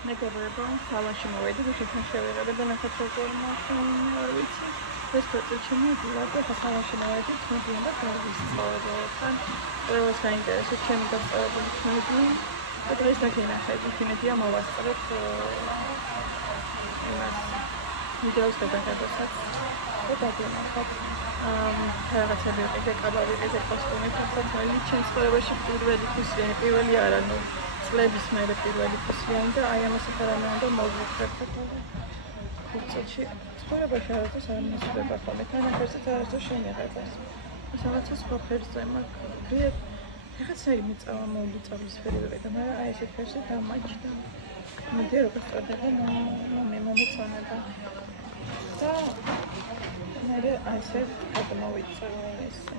მეგობრებო, სალონში მოვედი, გუშინთან შევიღებდი ნახატროგორმა არ ვიცი. ეს პროცესი მოდილა და სალონში მოვედი, თუმცა და გარვისწორებთან. ყველას გაინტერესებს ჩემი გაწევებული თემები. და დღეს დაგინახეთ, იმედია მოვასწრებ იმას ვიდეოს გადაღებასაც. და დაგინახეთ. რაღაცები ვიყიდე, კაბა ვიყიდე, კოსტუმი, ფასაცველი, ჩემს ცხოვრებაში პირველი არა, ნუ წლების მერე პირველი ფასიანი და აი ამასაც არ ამენდა მოვუხერხე კურსებში. ცხოვრებაში არასდროს არ მისწრება ხოლმე, თანახერსაც არასდროს შეინერებას. ეს რაღაცა სხვა ფერზე მაქვს. რაღაცაი მიწავა მოვლიწავლის ფერი ვიყიდე, მაგრამ აი ესეთ ფერზე დამაჯდა. მოდი როგორც წოდება მომეწონება. და მე ასე გადმოვიწევ ესე.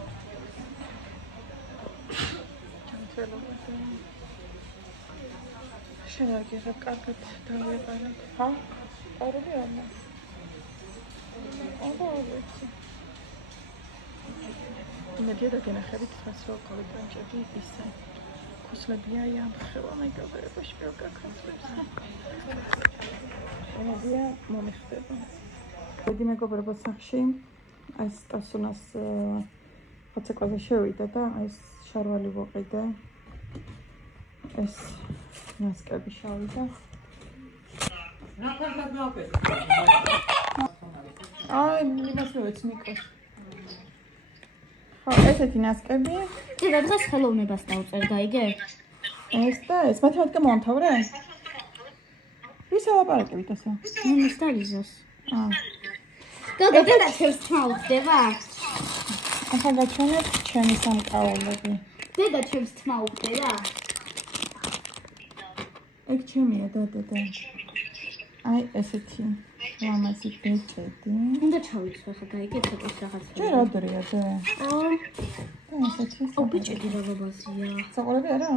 ჩამწელობდი. შევაგიღებ კარგად დავიყენებ. ჰა? კარგი არა. აბა ვიცი. იმედია დაგენახებით თავს რომ კოლიტანჭები ისე ქუსლებია იამხევა მეგობრებო შპილკაკაცებს. იმედია მომიხდება. მოდი მეგობრებო სახში ეს ტასუნას ხოცეკვაზე შევიდა და ეს შარვალი ვიყიდე. ეს ნასკები შავი და აი იმას ვეცნიკოს. ხო, ესეთი ნასკები. და დღეს ხელოვნებას დავწერ, გაიგე? ეს და ეს მათემატიკა მომთავრე? ვის ელაპარაკებით ასე? მამის და ლიზას. და ჩემს თმა უხდება? ახლა გაჩვენებ ჩემი სამკაულები. დედა ჩემს თმა უხდება? ეგ ჩემია და. აი ესეთი ლამაზი ბეჭედი. უნდა ჩავიცვე ხა გაიგე ცოტას რაღაცა. ჯერ ადრეა და. და ესეთი. ბეჭედი რაღაცია. საყურები არა?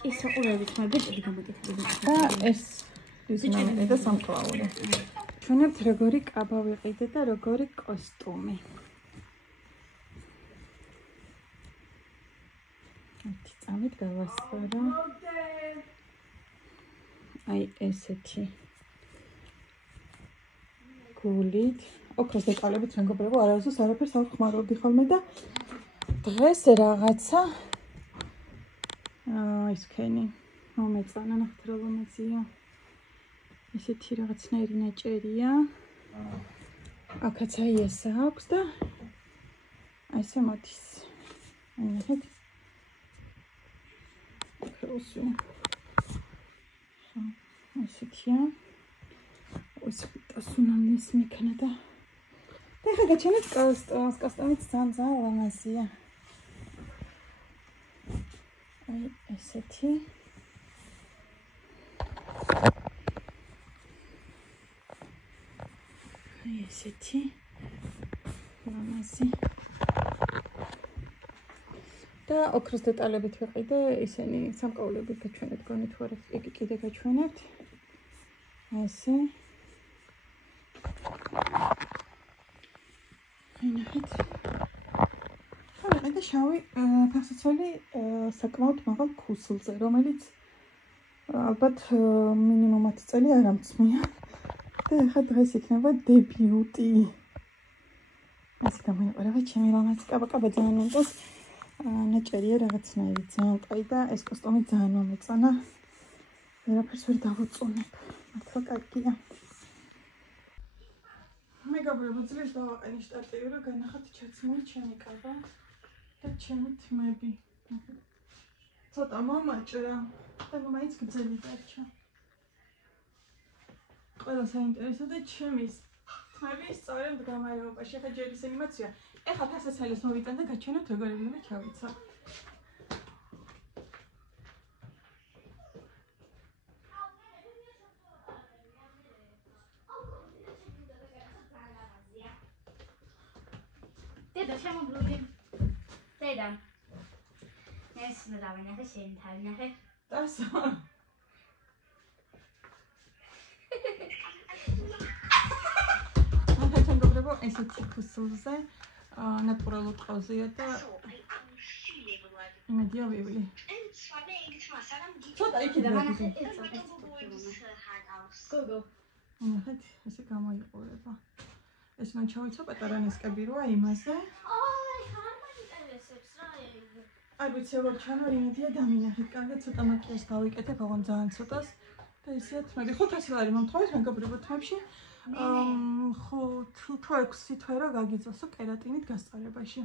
კი, საყურები თმა ბეჭედი გამოკეთებული. და ეს ბეჭედი და სამკლაური. ჩვენებთ როგორი კაბა ვიყიდე და როგორი კოსტუმი. ერთი წამით გავასწორო. აი ესეთი გულით ოქროს დეტალებით მეგობრებო არასდროს არაფერს არ ხმარობდი ხოლმე და დღეს რაღაცა ის ქენი მომეწონა ნახეთ რა ლამაზია ესეთი რაღაცნაირი ნაჭერია აქაც აი ესე აქვს და აი ესე მოდის აი ნახეთ ხოსი ასეთია ось ტასუნანის მექანა და ეხლა გაჩვენეთ კოსტუმით ძალიან ლამაზია აი ესეთი აი ესეთი ლამაზი და ოქროს დეტალებით ვიყიდე ისინი სამკაულები გაჩვენეთ გონი თუ არა იგი კიდე გაჩვენებთ ასე ნახეთ და შავი ფასაცველი საკმაოდ მაღალ ქუსლზე რომელიც ალბათ მინიმუმ 10 წელი არ ამწმია და ახლა დღეს იქნება დებიუტი ასე გამოიყურება ჩემი ლამაზი კაბა ძალიან მომწონს ნაჭერია რაღაცნაირი ძალიან კაი და ეს კოსტუმი ძალიან მომეწონა ვერაფერს ვერ დავუწუნებ მართლა კარგია მეგობრებო ძლიერს დავაყენი შტატივი რომ განახოთ ჩაცმული ჩემი კაბა და ჩემი თმები ცოტა მომაჭრა და მაინც გძელი დარჩა ყველა საინტერესო და ჩემი თმები სწორედ მდგომარეობაში ახლა ჯერ ისინი მოცია ეხლა ფასაცვალეს მოვიტან და გაჩვენოთ როგორ უნდა ჩავიცვა დედა შემოვლოდი დედა ეს დავინახე შენ თავინახე დასო ესეთი ქუსლზე ნატურალურ ყავზეა და იმედია ვივლი ცოტა იქიდან გოგო. ნახეთ, ესე გამოიყურება. ეს მან ჩავიცა პატარა ნისკები როა იმაზე. აი, ხარ მაინტერესებს რა ეგ. არ ვიცი როგორ ჩანო, იმედია დამინახეთ. კარგად ცოტა მაკიაჟს გავიკეთებ, აღარ ძალიან ცოტას. და ისეთ, მე 500 ლარი მომთხოვეს მეგობრებო თმებში. 5-6 თვე რა გაგიწევსო კერატინით გასწორებაში.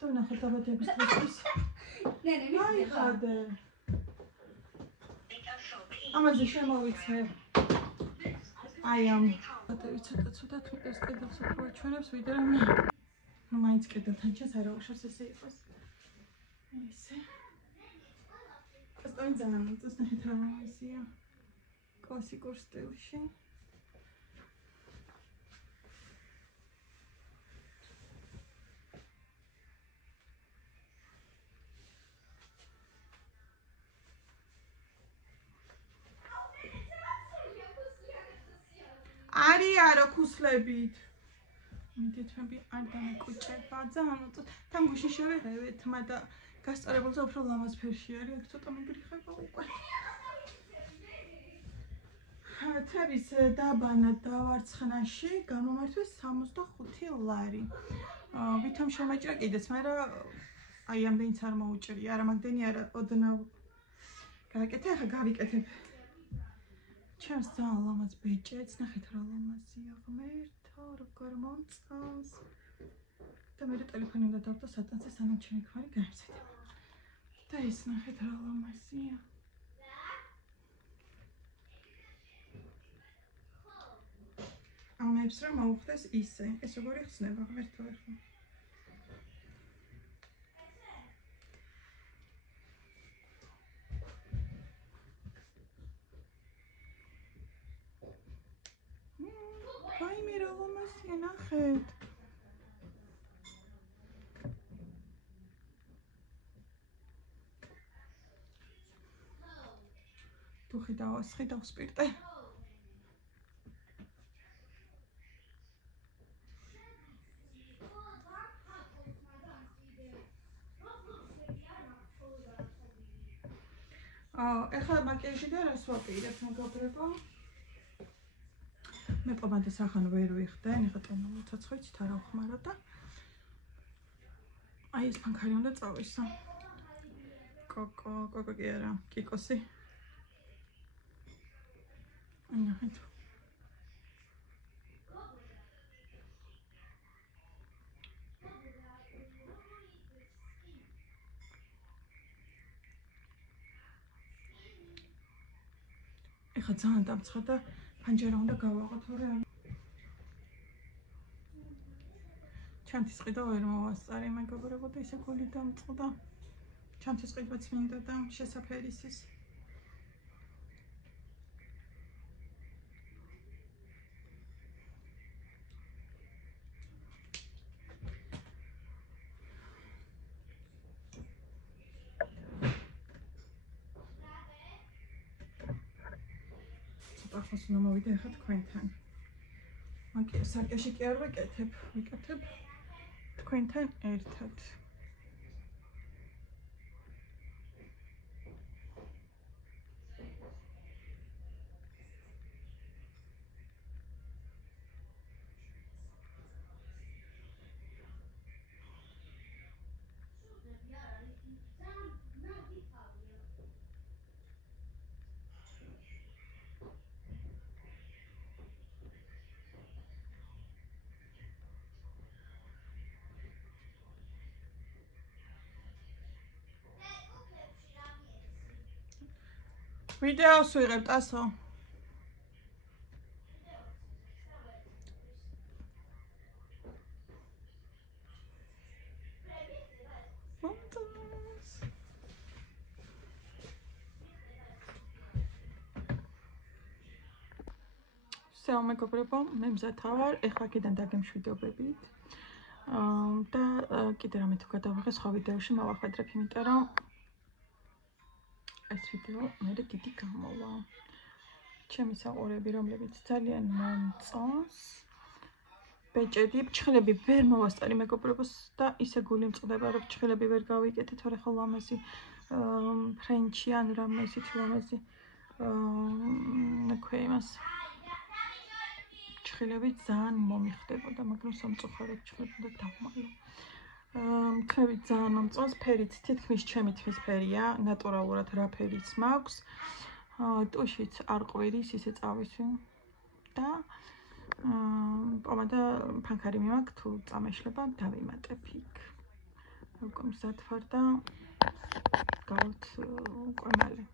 და ნახეთ დაბადების დღისთვის. აი ხადე. ამაზე შემოვიცე. აი ამ ბატები ცოტა თვითონ კედელს უფრო ჩვენებს ვიდრე ნუ მაინც კედელთან ჩას არა უშავს ესე იყოს. ესე. ასტოინ ძალიან მოწეს ნახეთ რა მომისია. კლასიკურ სტილში. არია რა ქუსლებით. მიდეთმები არ დამეკუჭება ძალიან მოწეს. თან გუშინ შევეღებეთ, მაგრამ გასწორებულზე უფრო ლამაზ ფერში არის, აქ ცოტა მიგრიხება უკვე. თების დაბანა დავარცხნაში გამომართვეს 65 ლარი. ვითომ შემაჭრა კიდეც, მაგრამ აი ამდენიც არ მოუჭრია, არა მაგდენი არა ოდნავ გააკეთე, ახლა გავიკეთებ. ჩემს ძალიან ლამაზ ბეჭედს, ნახეთ რა ლამაზია, ღმერთო, როგორ მომწონს. და მე ტელეფონი უნდა დავდო სატანზე, სანამ ჩემი ქმარი გაემზადება. და ეს ნახეთ რა ლამაზია. ამებს რა მოუხდეს ისე. ეს როგორი ხსნება, ღმერთო ახლა. აი მე რა ლამაზია, ნახეთ. დუხი დავასხი, დავსპირტე. ეხლა მაკიაჟი და რას ვაპირებ მეგობრებო? მე პომადეს ახან ვერ ვიხდენ, ეხლა ტონა მოცოცხლით არა ვხმარო და აი ეს ფანქარი უნდა წავისო. კოკო კი არა, კიკოსი. აი ნახეთ. ეხლა ძალიან დამცხა და ფანჯარა უნდა გავაღო, თორე ჩანთის ყიდა ვერ მოვასწარი მეგობრებო და ისე გული დამწყდა. ჩანთის ყიდვაც მინდა და შესაფერისის. ახლა უნდა მოვიდე ახლა თქვენთან. მაკიაჟს სარკეში კი არ ვიკეთებ, ვიკეთებ თქვენთან ერთად. ვიდეოს ვიღებ ტასო. всё, მეგობრებო, მე მზათა ვარ, ეხლა აქედან დაგემშვიდობებით. და კიდე რამე თუ გადავიღე სხვა ვიდეოში მოვახვედრებ, იმიტომ რომ ეს ვიდეო მე დიდი გამოვა. ჩემი საყვარები, რომლებიც ძალიან მომწონს. ბეჭედი, ფჩხილები ვერ მოვასწარი მეგობრებოს და ისე გული მწყდება, რომ ფჩხილები ვერ გავიკეთე, თორე ხო ლამაზი ფრენჩი ან რამე ისეთი ლამაზი იმას. ჭხილებით ძალიან მომიხდებოდა, მაგრამ სამწუხაროდ ჭხილობდა დავმალე. თმებით ძალიან მომწონს, ფერით თითქმის ჩემი თმის ფერია, ნატურალურად რა ფერიც მაქვს. ტუშიც არ ყვირის, ისე წავისვი. და პომადა ფანქარი მიმაქვს, თუ წამეშლება დავიმატებ იქ. უკვე მზად ვარ და გავთ უკვე მალე.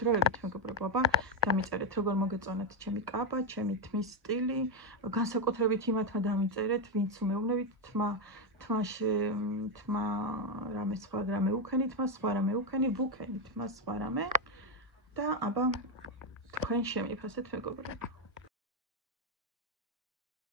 დროებით მეგობრებობა, დამიწერეთ როგორ მოგეწონათ ჩემი კაბა, ჩემი თმის სტილი, განსაკუთრებით იმათმა დამიწერეთ, ვინც უმეუბნებით თმა რამე სხვა რამე უქენი, თმა სხვა რამე უქენი, ვუქენი თმა სხვა რამე და აბა თქვენ შემიფასეთ მეგობრებო.